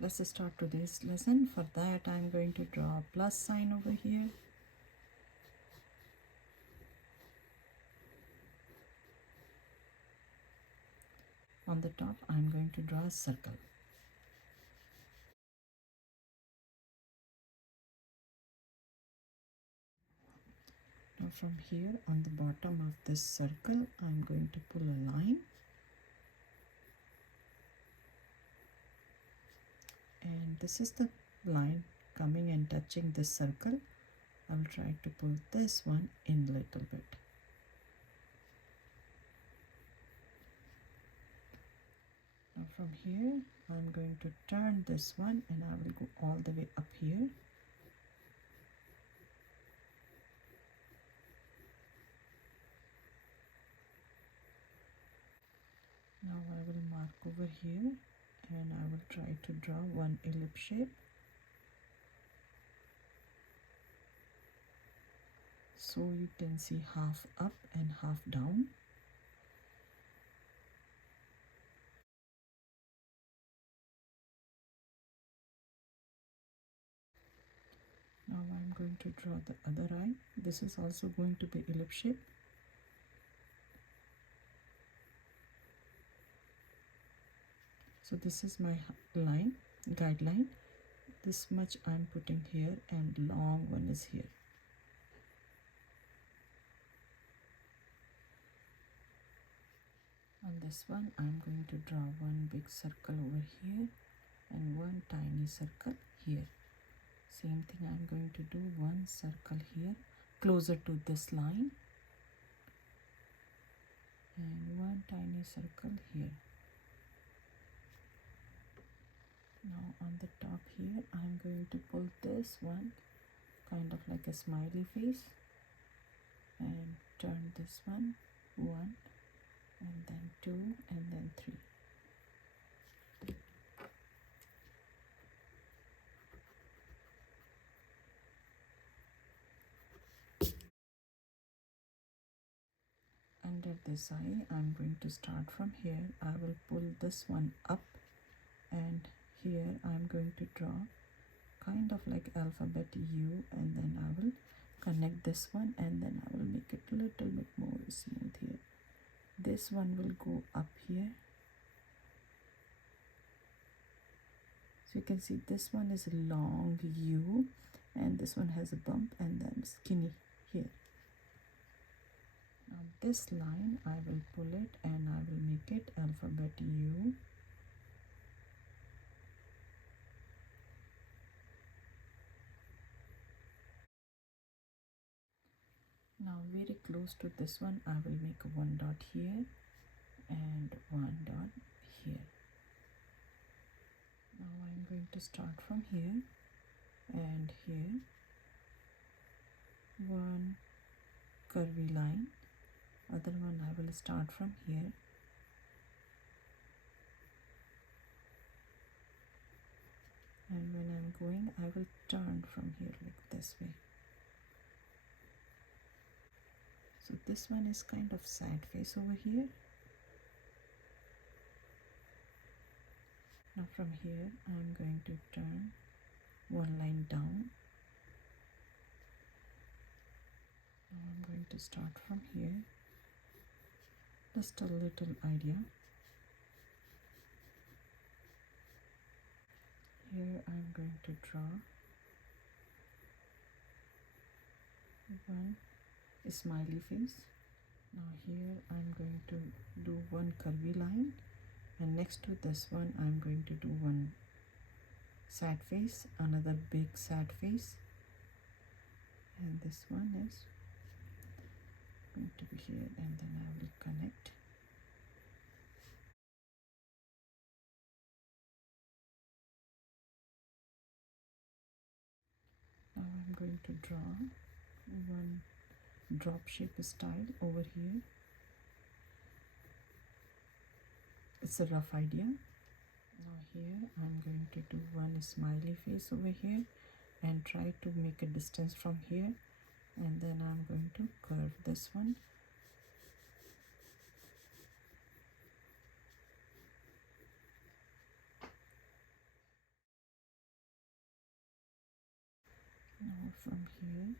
Let's start today's lesson. For that, I'm going to draw a plus sign over here. On the top, I'm going to draw a circle. Now from here, on the bottom of this circle, I'm going to pull a line. And this is the line coming and touching this circle. I'll try to pull this one in a little bit. Now from here, I'm going to turn this one and I will go all the way up here. Now I will mark over here and I will try to draw one ellipse shape. So you can see half up and half down. Now I'm going to draw the other eye. This is also going to be ellipse shape. So this is my line, guideline. This much I'm putting here and long one is here. On this one, I'm going to draw one big circle over here and one tiny circle here. Same thing, I'm going to do one circle here closer to this line and one tiny circle here. Now on the top here, I'm going to pull this one kind of like a smiley face and turn this one and then 2 and then 3. Under this eye, I'm going to start from here. I will pull this one up and here I'm going to draw kind of like alphabet U and then I will connect this one and then I will make it a little bit more smooth here. This one will go up here. So you can see this one is a long U and this one has a bump and then skinny here. Now this line I will pull it and I will make it alphabet U. Now very close to this one I will make one dot here and one dot here. Now I'm going to start from here and here one curvy line, other one I will start from here and when I'm going I will turn from here like this way. So this one is kind of sad face over here. Now from here I'm going to turn one line down. Now I'm going to start from here, just a little idea. Here I'm going to draw one smiley face. Now here I'm going to do one curvy line and next to this one I'm going to do one sad face, another big sad face, and this one is going to be here and then I will connect. Now I'm going to draw one drop shape style over here. It's a rough idea. Now here I'm going to do one smiley face over here and try to make a distance from here and then I'm going to curve this one. Now from here